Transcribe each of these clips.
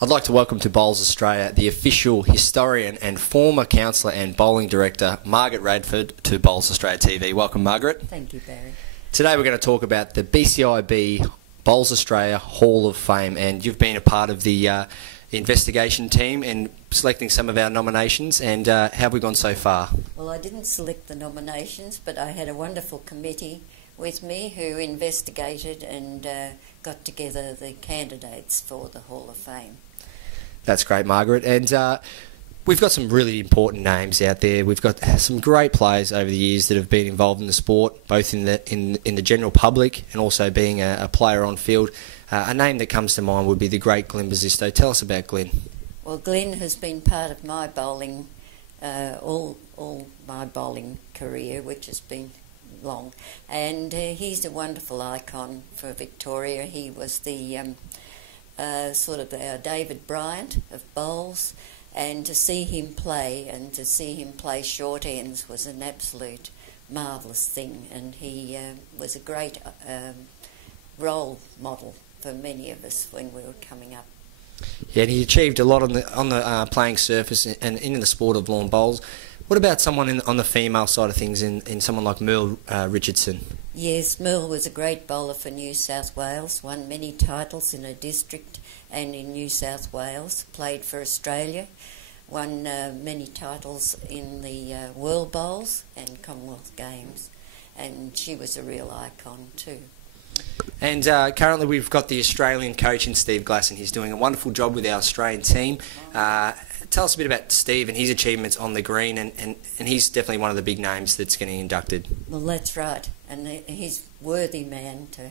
I'd like to welcome to Bowls Australia the official historian and former counsellor and bowling director Margaret Radford to Bowls Australia TV. Welcome, Margaret. Thank you, Barry. Today we're going to talk about the BCIB Bowls Australia Hall of Fame, and you've been a part of the investigation team in selecting some of our nominations, and how have we gone so far? Well, I didn't select the nominations, but I had a wonderful committee with me who investigated and got together the candidates for the Hall of Fame. That's great, Margaret. And we've got some really important names out there. We've got some great players over the years that have been involved in the sport, both in the general public and also being a player on field. A name that comes to mind would be the great Glenn Basisto. Tell us about Glenn. Well, Glenn has been part of my bowling, all my bowling career, which has been long, and he's a wonderful icon for Victoria. He was the sort of our David Bryant of bowls, and to see him play and to see him play short ends was an absolute marvellous thing, and he was a great role model for many of us when we were coming up. Yeah, and he achieved a lot on the playing surface and in the sport of lawn bowls. What about someone on the female side of things, in someone like Merle Richardson? Yes, Merle was a great bowler for New South Wales, won many titles in a district and in New South Wales, played for Australia, won many titles in the World Bowls and Commonwealth Games, and she was a real icon too. And currently we've got the Australian coach in Steve Glasson. He's doing a wonderful job with our Australian team. Tell us a bit about Steve and his achievements on the green, and he's definitely one of the big names that's getting inducted. Well, that's right, and he's a worthy man to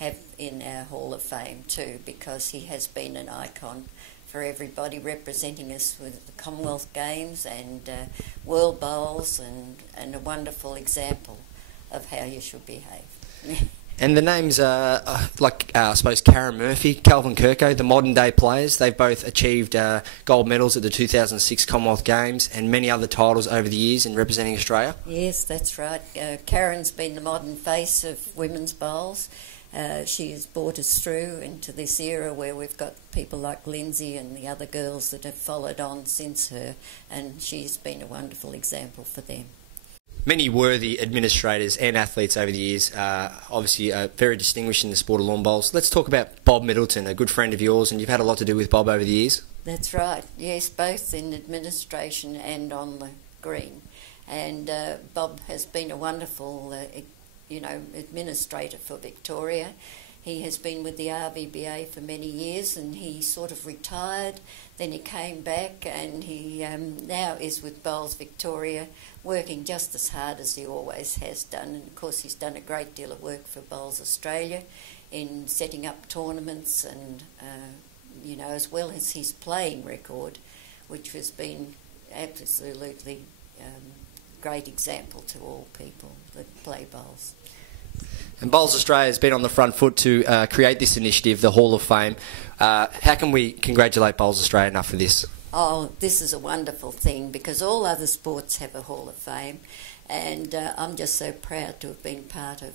have in our Hall of Fame too, because he has been an icon for everybody, representing us with the Commonwealth Games and World Bowls, and a wonderful example of how you should behave. And the names are I suppose, Karen Murphy, Calvin Kirko, the modern day players. They've both achieved gold medals at the 2006 Commonwealth Games and many other titles over the years in representing Australia. Yes, that's right. Karen's been the modern face of women's bowls. She has brought us through into this era where we've got people like Lindsay and the other girls that have followed on since her, and she's been a wonderful example for them. Many worthy administrators and athletes over the years, obviously very distinguished in the sport of lawn bowls. Let's talk about Bob Middleton, a good friend of yours, and you've had a lot to do with Bob over the years. That's right, yes, both in administration and on the green. And Bob has been a wonderful administrator for Victoria. He has been with the RVBA for many years, and he sort of retired, then he came back, and he now is with Bowls Victoria, working just as hard as he always has done. And of course he's done a great deal of work for Bowls Australia in setting up tournaments and, as well as his playing record, which has been absolutely great example to all people that play bowls. And Bowls Australia has been on the front foot to create this initiative, the Hall of Fame. How can we congratulate Bowls Australia enough for this? Oh, this is a wonderful thing, because all other sports have a Hall of Fame, and I'm just so proud to have been part of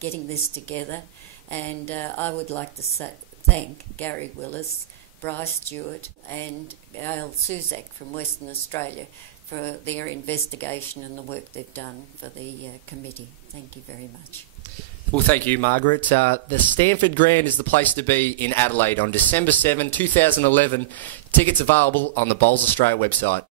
getting this together. And I would like to thank Gary Willis, Bryce Stewart and Gail Suzak from Western Australia for their investigation and the work they've done for the committee. Thank you very much. Well, thank you, Margaret. The Stanford Grand is the place to be in Adelaide on December 7, 2011. Tickets available on the Bowls Australia website.